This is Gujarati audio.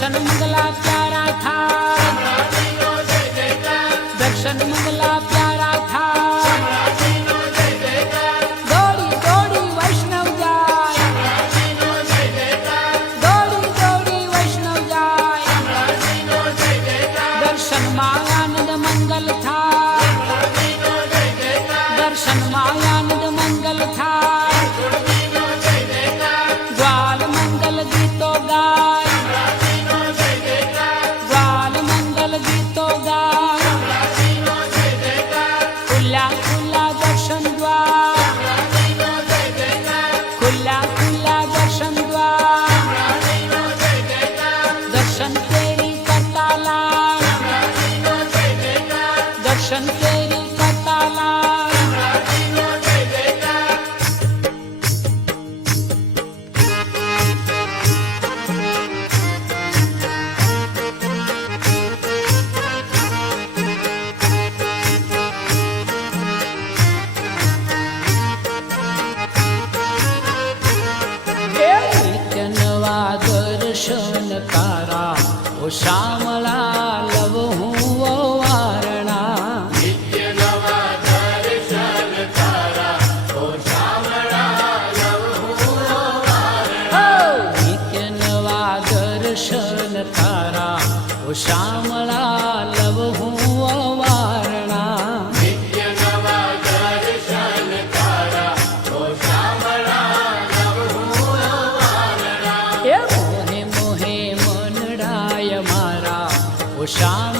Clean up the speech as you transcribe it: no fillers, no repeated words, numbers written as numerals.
દર્શન મંગલા પ્યારા થાય, દર્શન મંગલા પ્યારા થાય, દોડી દોડી વૈષ્ણવ જાય, દોડી દોડી વૈષ્ણવ જાય, દર્શનમાં આનંદ મંગલ થાય, દર્શનમાં આનંદ મંગલ થાય, ગ્વાલ મંગલ ગીતો ગાય, ગ્વાલ મંગલ ગીતો ગાય, ખુલ્લા ખુલ્લા દર્શન દ્વાર, ખુલ્લા ખુલ્લા દર્શન દ્વાર, દર્શન તેરી કરતા લાલ, દર્શન તેરી કરતા લાલ, નિત્ય નવા દર્શન તારા ઓ શ્યામળા લવ હું વારણા, નિત્ય નવા દર્શન તારા ઓ શ્યામળા લવ હું વારણા, નિત્ય નવા દર્શન તારા ઓ શ્યામળા લવ હું વારણા, નિત્ય નવા દર્શન તારા ઓ શ્યામળા લવ હું વારણા, એ મોહે મોહે મનડાય મારા ઓ શ્યામ